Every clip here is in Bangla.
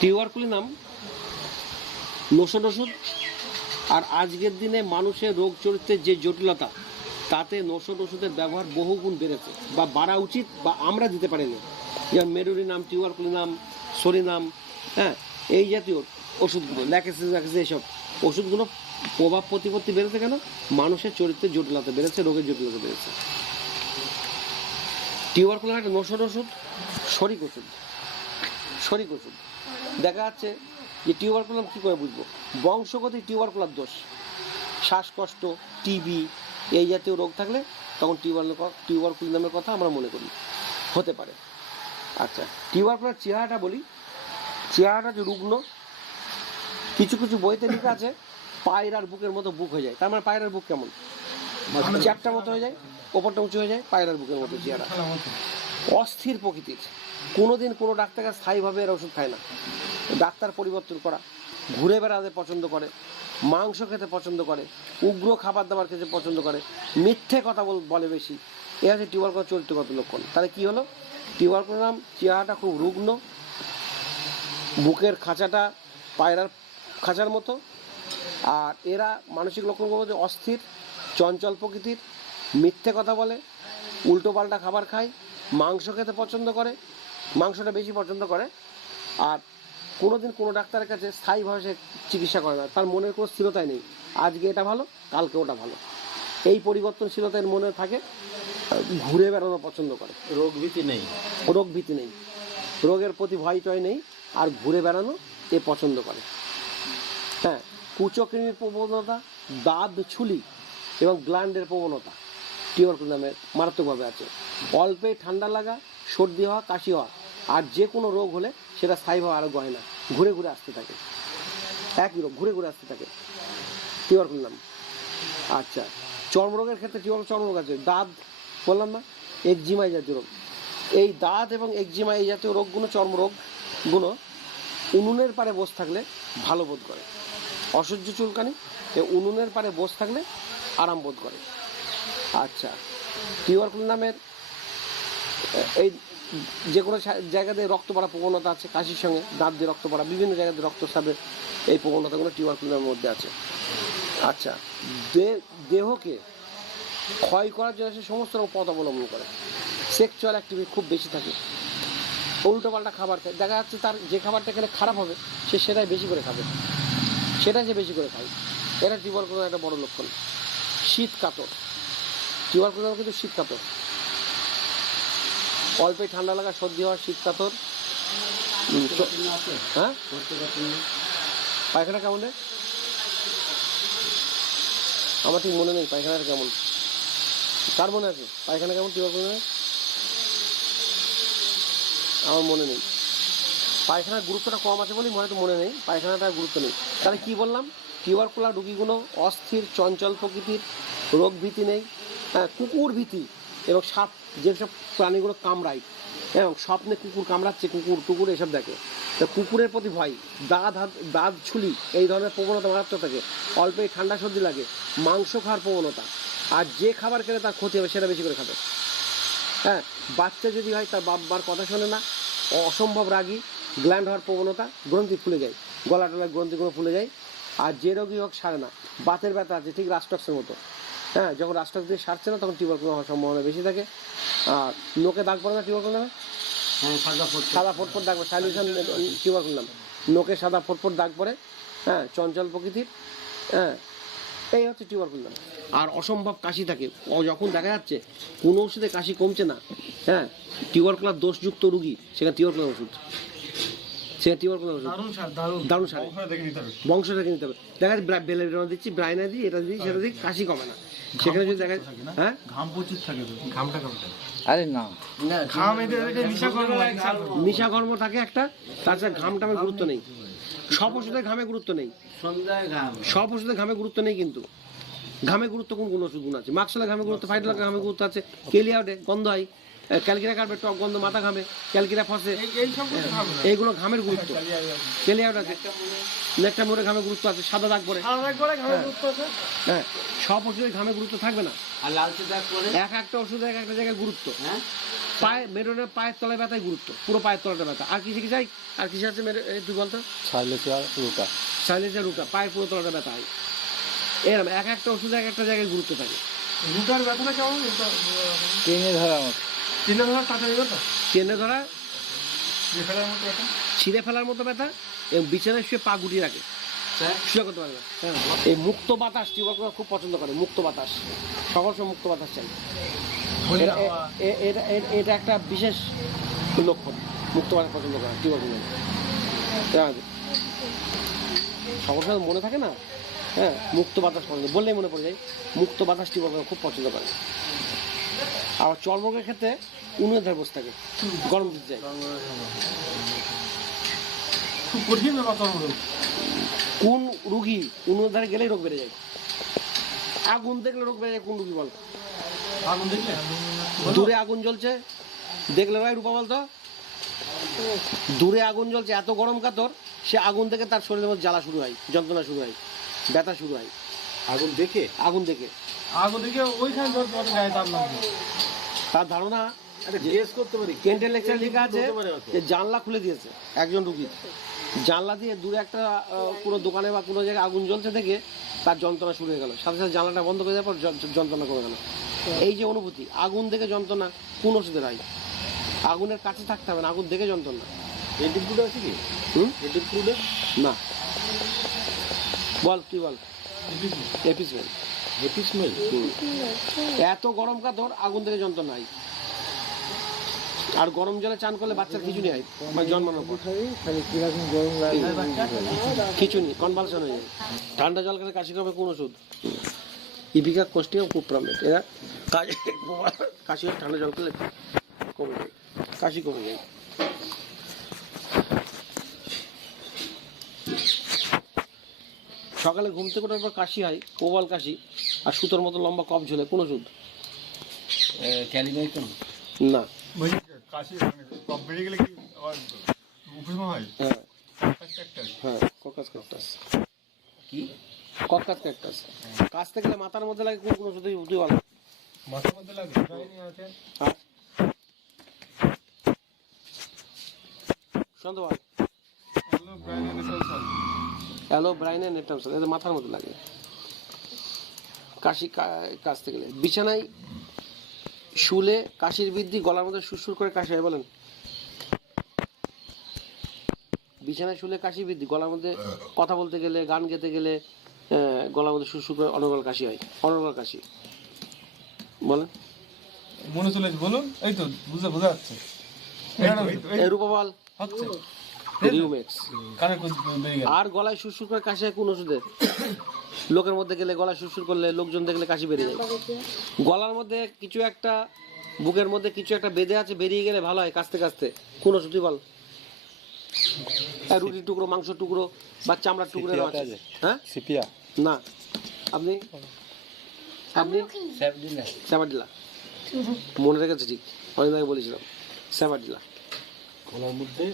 টিউবারকুলিনাম নোশন ওষুধ। আর আজকের দিনে মানুষের রোগ চরিত্রের যে জটিলতা, তাতে নোশন ওষুধের ব্যবহার বহুগুণ বেড়েছে, বা বাড়া উচিত, বা আমরা দিতে পারিনি। যেমন মেডোরিনাম, টিউবারকুলিনাম, সরিনাম, হ্যাঁ, এই জাতীয় ওষুধগুলো, ল্যাকেসিস এইসব ওষুধগুলো প্রভাব প্রতিপত্তি বেড়েছে কেন? মানুষের চরিত্রের জটিলতা বেড়েছে, রোগের জটিলতা বেড়েছে। টিউবারকুলিনাম একটা নোশন ওষুধ, শরিক ওষুধ। শরিক ওষুধ দেখা যাচ্ছে যে টিউবারকুলাম কী করে বুঝবো? বংশগত টিউবারকুলার দোষ, শ্বাসকষ্ট, টিবি এই জাতীয় রোগ থাকলে তখন টিউবারকুলিনামের কথা আমরা মনে করি, হতে পারে। আচ্ছা, টিউবারকুলার চেহারাটা বলি। চেহারাটা যে রুগ্ন, কিছু কিছু বইতে লেখা আছে পায়রার বুকের মতো বুক হয়ে যায়। তার মানে পায়রার বুক কেমন? চ্যাপটার মতো হয়ে যায়, ওপরটা উঁচু হয়ে যায়, পায়রার বুকের মতো চেহারা। অস্থির প্রকৃতির, কোনোদিন কোনো ডাক্তার কাছে স্থায়ীভাবে এর ওষুধ খায় না, ডাক্তার পরিবর্তন করা, ঘুরে বেড়াতে পছন্দ করে, মাংস খেতে পছন্দ করে, উগ্র খাবার দাবার খেতে পছন্দ করে, মিথ্যে কথা বলে বেশি। এ হচ্ছে টিউবারকুলার চরিত্রগত লক্ষণ। তাহলে কী হলো? টিউবারকুলাম চেহারাটা খুব রুগ্ন, বুকের খাঁচাটা পায়রার খাঁচার মতো, আর এরা মানসিক লক্ষণগুলো মধ্যে অস্থির, চঞ্চল প্রকৃতির, মিথ্যে কথা বলে, উল্টোপাল্টা খাবার খায়, মাংস খেতে পছন্দ করে, মাংসটা বেশি পছন্দ করে, আর কোনোদিন কোনো ডাক্তারের কাছে স্থায়ীভাবে সে চিকিৎসা করে না। তার মনের কোনো স্থিরতাই নেই, আজকে এটা ভালো, কালকে ওটা ভালো, এই পরিবর্তনশীলতা এর মনে থাকে। ঘুরে বেড়ানো পছন্দ করে, রোগ ভীতি নেই, রোগ ভীতি নেই, রোগের প্রতি ভয় টয় নেই, আর ঘুরে বেড়ানো এ পছন্দ করে। হ্যাঁ, কুচকৃমির প্রবণতা, দাঁত ছুলি এবং গ্ল্যান্ডের প্রবণতা টিউবারকুলিনামের মারাত্মকভাবে আছে। অল্পে ঠান্ডা লাগা, সর্দি হওয়া, কাশি হওয়া, আর যে কোনো রোগ হলে সেটা স্থায়ীভাবে আরোগ্য হয় না, ঘুরে ঘুরে আসতে থাকে, একই রোগ ঘুরে ঘুরে আসতে থাকে টিউবারকুলিনাম। আচ্ছা, চর্মরোগের ক্ষেত্রে চর্মরোগ আছে, দাঁত বললাম না, একজিমা এই জাতীয় রোগ। এই দাঁত এবং একজিমা এই জাতীয় রোগগুলো, চর্মরোগগুলো উনুনের পারে বসে থাকলে ভালো বোধ করে। অসহ্য চুলকানি, উনুনের পারে বসে থাকলে আরাম বোধ করে। আচ্ছা, টিউবারকুলিনামের এই যে কোনো জায়গাতে রক্ত পড়া প্রবণতা আছে, কাশির সঙ্গে দাঁত দিয়ে রক্ত পড়া, বিভিন্ন জায়গাতে রক্তস্রাবের এই প্রবণতাগুলো টিউবারকুলিনামের মধ্যে আছে। আচ্ছা, দেহকে ক্ষয় করার জন্য সে সমস্ত রকম পথ অবলম্বন করে। সেক্সুয়াল অ্যাক্টিভিটি খুব বেশি থাকে, উল্টোপাল্টা খাবার খায়, দেখা যাচ্ছে তার যে খাবারটা খেলে খারাপ হবে সে সেটাই বেশি করে খাবে, সেটাই সে বেশি করে খায়। এটা টিউবারকুলিনামের একটা বড় লক্ষণ। শীত কাতর, টিউবারকুলিনাম কিন্তু শীত কাতর, অল্পে ঠান্ডা লাগা, সর্দি হওয়া, শীত কাতর। হ্যাঁ, পায়খানা কেমন রে? আমার ঠিক মনে নেই পায়খানাটা কেমন, কার মনে আছে পায়খানা কেমন টিউবারকুলিনামের? আমার মনে নেই, পায়খানার গুরুত্বটা কম আছে বলেই হয়তো মনে নেই, পায়খানাটার গুরুত্ব নেই। তাহলে কী বললাম? টিউবারকুলার রোগীগুলো অস্থির, চঞ্চল প্রকৃতির, রোগ ভীতি নেই, হ্যাঁ, কুকুর ভীতি এবং সাপ, যেসব প্রাণীগুলো কামড়ায় এবং স্বপ্নে কুকুর কামড়াচ্ছে, কুকুর এসব দেখে, তা কুকুরের প্রতি ভয়, দাঁত ছুলি এই ধরনের প্রবণতা মারাত্মক থাকে। অল্পেই ঠান্ডা সর্দি লাগে, মাংস খাওয়ার প্রবণতা, আর যে খাবার খেলে তার ক্ষতি হবে সেটা বেশি করে খাবে। হ্যাঁ, বাচ্চা যদি হয় তার বাবার কথা শোনে না, অসম্ভব রাগী, গ্ল্যান্ড হওয়ার প্রবণতা, গ্রন্থি ফুলে যায়, গলা টলার গ্রন্থিগুলো ফুলে যায়। আর যে রোগী হোক সারে না, বাতের ব্যথা আছে ঠিক রাস্টক্সের মতো। হ্যাঁ, যখন রাস্টক্স দিয়ে সারছে না তখন টিউবারকুলিনাম হওয়ার সম্ভাবনা বেশি থাকে। আর নোকে দাগ পড়ে না টিউবারকুলিনামে? সাদা ফটফট দাগ পড়ে, সাইলেশন টিউবারকুলিনাম, নোকে সাদা ফটফট দাগ পড়ে। হ্যাঁ, চঞ্চল প্রকৃতির। হ্যাঁ, এই হচ্ছে টিউবারকুলিনাম। আর অসম্ভব কাশি থাকে, যখন দেখা যাচ্ছে কোনো ওষুধে কাশি কমছে না, হ্যাঁ, টিউবারকুলার দোষযুক্ত রুগী, সেখানে টিউবারকুলার ওষুধ, সেখানে টিউবারকুলার ওষুধ দারুণ সারে, বংশ থেকে নিতে হবে। দেখা যাচ্ছে বেলেডোনা দিচ্ছি, ব্রাইনা দিই, এটা দিই, সেটা দিই, কাশি কমে না। সেখানে যদি দেখা, হ্যাঁ, ঘাম প্রচুর থাকে, ঘামটা কমে থাকে। আরে না, ঘাম এদের নিশাকর্ম থাকে একটা, তাছাড়া ঘামটা আমার গুরুত্ব নেই। সব ওষুধের ঘামে গুরুত্ব নেই, সব ওষুধের ঘামে গুরুত্ব নেই, কিন্তু ঘামে গুরুত্ব কোন কোন ওষুধ গুণ আছে? মাক্সলে ঘামে গুরুত্ব, ফাইডোলা ঘামে গুরুত্ব আছে, কেলিয়াউডে গন্ধ হয়, ক্যালকিরা কাটবে টক গন্ধ, মাথা ঘামে, ক্যালকিরা ফসে, এইগুলো ঘামের গুরুত্ব। কেলিয়াউড আছে, নেকটা মোড়ে ঘামে গুরুত্ব আছে, সাদা দাগ পরে, হ্যাঁ, সব ওষুধের ঘামে গুরুত্ব থাকবে না, আর লালচে দাগ করে এক একটা ওষুধের এক একটা জায়গায় গুরুত্ব। হ্যাঁ পায়ে মেরুনের পায়ের তলায় ব্যথায় গুরুত্ব, পুরো পায়ের তলাটা ব্যথা। আর কিছু কি চাই? আর কিছু আছে তুই বলতো? সাইলেন্সার রুটা, পায়ের পুরো তলাটা ব্যথা হয়। এরকম এক একটা ওষুধের এক একটা জায়গায় গুরুত্ব থাকে। রুটার ব্যথাটা কেমন? টেনে ধরা মতো। টেনে ধরা কাটারি ব্যথা, টেনে ধরা, ফেলার মতো ব্যথা। ছিঁড়ে ফেলার মতো ব্যথা, এবং বিছানায় শুয়ে পা গুটিয়ে রাখে, শুয়ে করতে পারে না। এই মুক্ত বাতাস টিউবারকুলাস খুব পছন্দ করে, মুক্ত বাতাস, সকল সময় মুক্ত বাতাস চাই। এটা একটা বিশেষ লক্ষণ, মুক্ত বাতাস পছন্দ করা টিউবারকুলাস। সকল সময় মনে থাকে না, হ্যাঁ, মুক্ত বাতাস পছন্দ বললেই মনে পড়ে যায়, মুক্ত বাতাস টিউবারকুলাস খুব পছন্দ করে। আবার চর্মরোগের ক্ষেত্রে উনুনের ধারে বসে থাকে, গরম দিতে যায়। খুব কঠিন ব্যাপার চর্মরোগ। কোন রুগী উনুনের ধারে গেলেই রোগ বেড়ে যায়? আগুন দেখলে রোগ বেড়ে যায় কোন রুগী বল? আগুন দেখলে দূরে আগুন জ্বলছে দেখলে ভাই রূপা বলতো, দূরে আগুন জ্বলছে এত গরম কাতর, সে আগুন দেখে তার শরীরের মধ্যে জ্বালা শুরু হয়, যন্ত্রণা শুরু হয়, ব্যথা শুরু হয়। আগুন দেখে আগুন দেখে ওইখানে গায়ে তাপ লাগবে। তার ধারণা, জিজ্ঞেস করতে পারি কেন্টের লেকচার লেখা আছে যে জানলা খুলে দিয়েছে একজন রুগীর, জানলা দিয়ে দূরে একটা কোনো দোকানে বা কোনো জায়গায় আগুন জ্বলছে দেখে তার যন্ত্রণা শুরু হয়ে গেল, সাথে সাথে জানলাটা বন্ধ করে দেওয়ার পর যন্ত্রণা কমে গেল। এই যে অনুভূতি, আগুন দেখে যন্ত্রণা কোন ওষুধের হয়? আগুনের কাছে থাকতে হবে না, আগুন দেখে যন্ত্রণা। এন্টিফ্লুড আছে কি? এন্টিফ্লুড না, বল তুই বল। এপিসমেল। এপিসমেল এত গরম কাতর আগুন থেকে যন্ত্রণা হয়। আর গরম জলে চান করলে বাচ্চার খিচুনি হয়, মানে জন্মানোর পর খিচুনি, কনভালশন হয়ে যায়। ঠান্ডা জল খেলে কাশি কমে কোন ওষুধ? ইপিকা, কোষ্টিয়া, কুপ্রামেট, এরা কাশি ঠান্ডা জল খেলে কমে যায়, কাশি কমে যায়। সকালে ঘুম থেকে ওঠার পর কাশি হয়, প্রবল কাশি, আর সুতোর মতো লম্বা কফ ঝোলে, কোন ওষুধ? ক্যালিমাইকন না। কাশি কফ বেড়ে গেলে কি উপশম হয়? হ্যাঁ হ্যাঁ, ককাস ক্যাকটাস। কি? Coccus cacti. কাশতে গেলে মাথার মধ্যে লাগে কোন কোন ওষুধ? তুই বল। মাথার মধ্যে লাগে আছে আর শুনতে বল। হ্যালো ব্রাইনে নেটমসল, এদের মাথার মধ্যে লাগে কাশি। কাশতে গেলে বিছানায় শুলে কাশির বৃদ্ধি, গলার মধ্যে সুরসুর করে কাশি হয়, বলেন। বিছানায় শুলে কাশি বৃদ্ধি, গলার মধ্যে কথা বলতে গেলে, গান গেতে গেলে গলার মধ্যে সুরসুর করে অনর্গল কাশি হয়, অনর্গল কাশি, বলেন। মনে চলে বলুন, এই তো বোঝা যাচ্ছে। রূপা বল। হচ্ছে রিউমেক্স। কানে বেরিয়ে গেল। আর গলায় সুরসুর করে কাশি হয় কোন ওষুধে? লোকের মধ্যে গেলে গলায় সুরসুর করলে, লোকজন দেখলে কাশি বেরিয়ে যায়। গলার মধ্যে কিছু একটা, বুকের মধ্যে কিছু একটা বেঁধে আছে, বেরিয়ে গেলে ভালো হয় কাশতে কাশতে, কোন ওষুধ? তুই বল। রুটির টুকরো, মাংসের টুকরো বা চামড়ার টুকরো আছে। হ্যাঁ, সিপিয়া না। আপনি আপনি স্যাভাডিলা, মনে রেখেছে ঠিক, অনেক আগে বলেছিলাম স্যাভাডিলা। গলার মধ্যে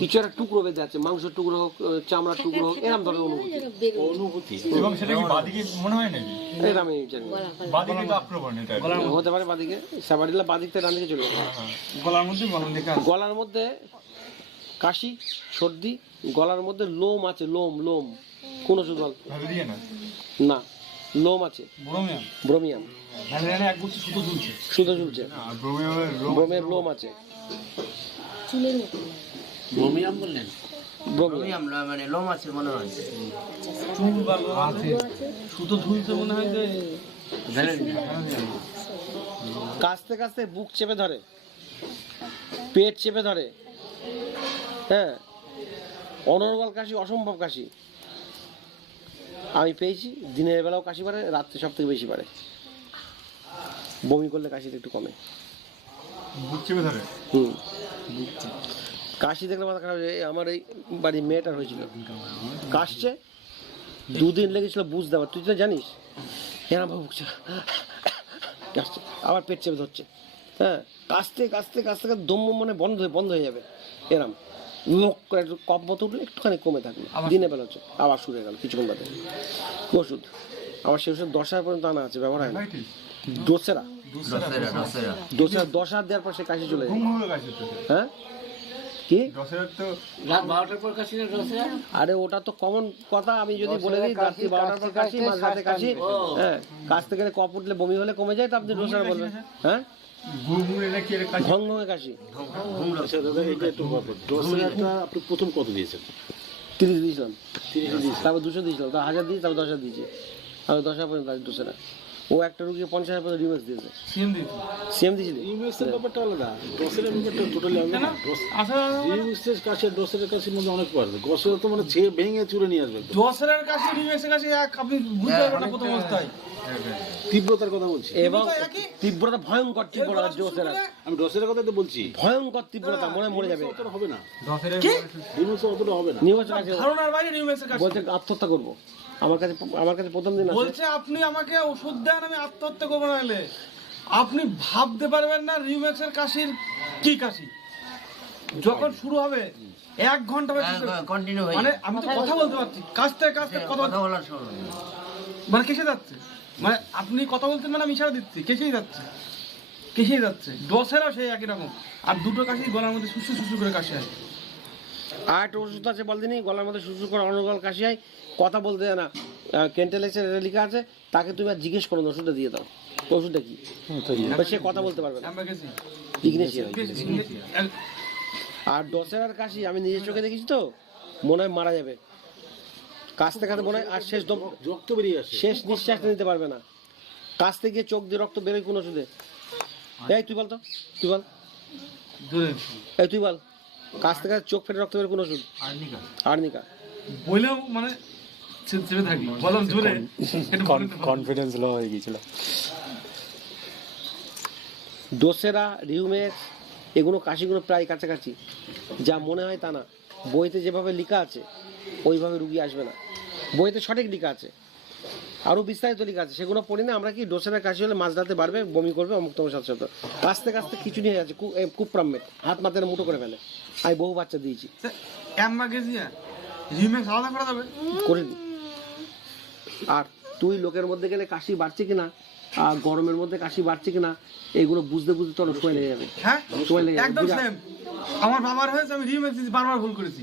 কিছু একটা টুকরো বেঁধে আছে, মাংসের টুকরো হোক, চামড়ার টুকরো হোক, এরকম ধরনের অনুভূতি। এবং সেটা কি বাদিকে মনে হয় নাকি? এটা আমি জানি। বাদিকে তো আক্রমণ এটা। হতে পারে বাদিকে, স্যাভাডিলা বাদিক থেকে ডান দিকে চলে যাবে। গলার মধ্যে গলার মধ্যে কাশি, সর্দি, গলার মধ্যে লোম আছে, লোম, কোন ওষুধ বল? দিয়ে না না, লোম আছে, ব্রোমিয়াম। ব্রোমিয়াম। এক গুচ্ছ সুতো ঝুলছে। সুতো ঝুলছে, ব্রোমের লোম আছে। ব্রোমিয়াম বললেন? ব্রোমিয়াম মানে লোম আছে মনে হয়। চুল বা লোম আছে, সুতো ঝুলছে মনে হয় যে। কাশতে কাশতে বুক চেপে ধরে, পেট চেপে ধরে, হ্যাঁ, অনর্গল কাশি, অসম্ভব কাশি। আমি পেয়েছি, দিনের বেলাও কাশি বাড়ে, রাত্রে সব থেকে বেশি বাড়ে। বমি করলে কাশিটা একটু কমে। বুক চেপে ধরে। কাশি দেখলে মাথা খারাপ হয়ে যায়। আমার এই বাড়ির মেয়েটার হয়েছিল, কাশছে, 2 দিন লেগেছিল বুঝতে পার, তুই তো জানিস, এরম ভাবে বুঝছে, কাশছে, আবার পেট চেপে ধরছে, হ্যাঁ, কাশতে কাশতে কাশতে কাশতে দম মানে বন্ধ হয়ে যাবে, এরম লোক করে একটু কফ মতো উঠলে একটুখানি কমে থাকলো, দিনে বেলা হচ্ছে, আবার শুরু হয়ে গেল কিছুক্ষণ বাদে। ওষুধ আমার সেই ওষুধ 10,000 পর্যন্ত আনা আছে, ব্যবহার হয় না। ভাই ঠিক দোসেরা দশেরা দোসেরা 10,000 দেওয়ার পর সে কাশি চলে যায়। ঘুম হবে কাছে তো হ্যাঁ কি? দশের তো রাত 12টার পর কাশি না দশেরা? আরে ওটা তো কমন কথা, আমি যদি বলে দিই রাত্রি 12টার পর কাশি, মাঝরাতে কাশি, হ্যাঁ কাশতে গেলে কফ উঠলে বমি হলে কমে যায়, তো আপনি দোসেরা বলবেন। হ্যাঁ ঘুম নাকি এর কাছে ঘং ঘঙে কাশি। আচ্ছা দাদা, এটা একটু দশেরাটা আপনি প্রথম কত দিয়েছেন? 30 দিয়েছিলাম, 30 দিয়েছেন। তারপর 200 দিয়েছিলাম, তারপর 1000 দিয়েছি, তারপর 10,000 দিয়েছি, আর 10,000 পর্যন্ত আছে দোসেরা। ও একটা রুগীকে 50,000 পর্যন্ত রিমেক্স দিয়েছে। সিএম দিয়েছিলি? রিমিক্সের ব্যাপারটা আলাদা, ডসের ব্যাপারটা টোটালি আলাদা। রিমিক্সের কাছে ডসের কাছের মধ্যে অনেক পার্থক্য। ডসের তো মানে ছেয়ে ভেঙে চুরে নিয়ে আসবে একদম। দশের কাছে রিমেক্সের কাছে এক, আপনি বুঝতে পারবেন না প্রথম অবস্থায়। তীব্রতার কথা বলছি, এবং তীব্রতা ভয়ঙ্কর তীব্রতা দোসেরা, আমি ডসের কথা তো বলছি। ভয়ঙ্কর তীব্রতা, মনে মরে যাবে। অতটা হবে না, দশের রিমিক্স অতটা হবে না। নিউজ কাছে ধারণার বাইরে রিমেক্সের কাছে বলছে আত্মহত্যা করবো। আমার কাছে প্রথম দিন আছে, বলছে আপনি আমাকে ওষুধ দেন, আমি আত্মহত্যা করবো না হলে। আপনি ভাবতে পারবেন না রিমেক্সের কাশির কি কাশি। যখন শুরু হবে 1 ঘন্টা কন্টিনিউ মানে আমি তো কথা বলতে পারছি, কাশতে কাশতে কথা বলার সময় মানে কেসে যাচ্ছে, মানে আপনি কথা বলছেন মানে আমি ইশারা দিচ্ছি, কেসেই যাচ্ছে। দশেরও সেই একই রকম, আর দুটো কাশি গলার মধ্যে সুসু সুসু করে কাশি হয়। আর একটা ওষুধ আছে বলদিনি, গলার মধ্যে সুসু করে অনর্গল কাশি হয়, কথা বলতে দেয় না, কেন্টেলেক্সের লেখা আছে, তাকে তুমি আর জিজ্ঞেস করো না, ওষুধটা দিয়ে দাও। ওষুধটা কি? সে কথা বলতে পারবে না, আমরা গেছি ইগনেশিয়া। আর ডসেরার কাশি আমি নিজের চোখে দেখেছি তো, মনে হয় মারা যাবে, কাশতে কাশতে মনে হয় আর রক্ত বেরিয়ে আসে। শেষ নিঃশ্বাসটা নিতে পারবে না, কাশতে গিয়ে চোখ দিয়ে রক্ত বেরোয় কোন ওষুধে। এই তুই বল তো, তুই বল, এই তুই বল, কাশতে কাশতে চোখ ফেটে রক্ত বেরোয় কোন ওষুধ? আর্নিকা। বলেও মানে চেপে থাকি, বললাম জোরে কনফিডেন্স লো হয়ে গিয়েছিল। ডোসেরা, রিউমেক্স, এগুলো কাশিগুলো প্রায় কাছাকাছি, যা মনে হয় তা না। বইতে যেভাবে লেখা আছে ওইভাবে রুগী আসবে না, বইতে সঠিক লেখা আছে, আরও বিস্তারিত লেখা আছে, সেগুলো পড়ি না আমরা। কি ডোসেরা কাশি হলে মাঝরাতে বাড়বে, বমি করবে, অমুক তমুক সাথে সাথে কাশতে কাশতে খিচুড়ি হয়ে যাচ্ছে, কুপ্রাম্মেট, হাত মাথায় মুঠো করে ফেলে। আমি বহু বাচ্চা দিয়েছি, অ্যাম্বাগেজিয়া রিমেক্স আলাদা করা যাবে করিনি। আর তুই লোকের মধ্যে গেলে কাশি বাড়ছে কিনা, আর গরমের মধ্যে কাশি বাড়ছে কিনা, এইগুলো বুঝতে তোর সময় লেগে যাবে, হ্যাঁ সময় লেগে যাবে। একদম সেম। আমার বাবার হয়েছে, আমি রিমেক্স বারবার ভুল করেছি।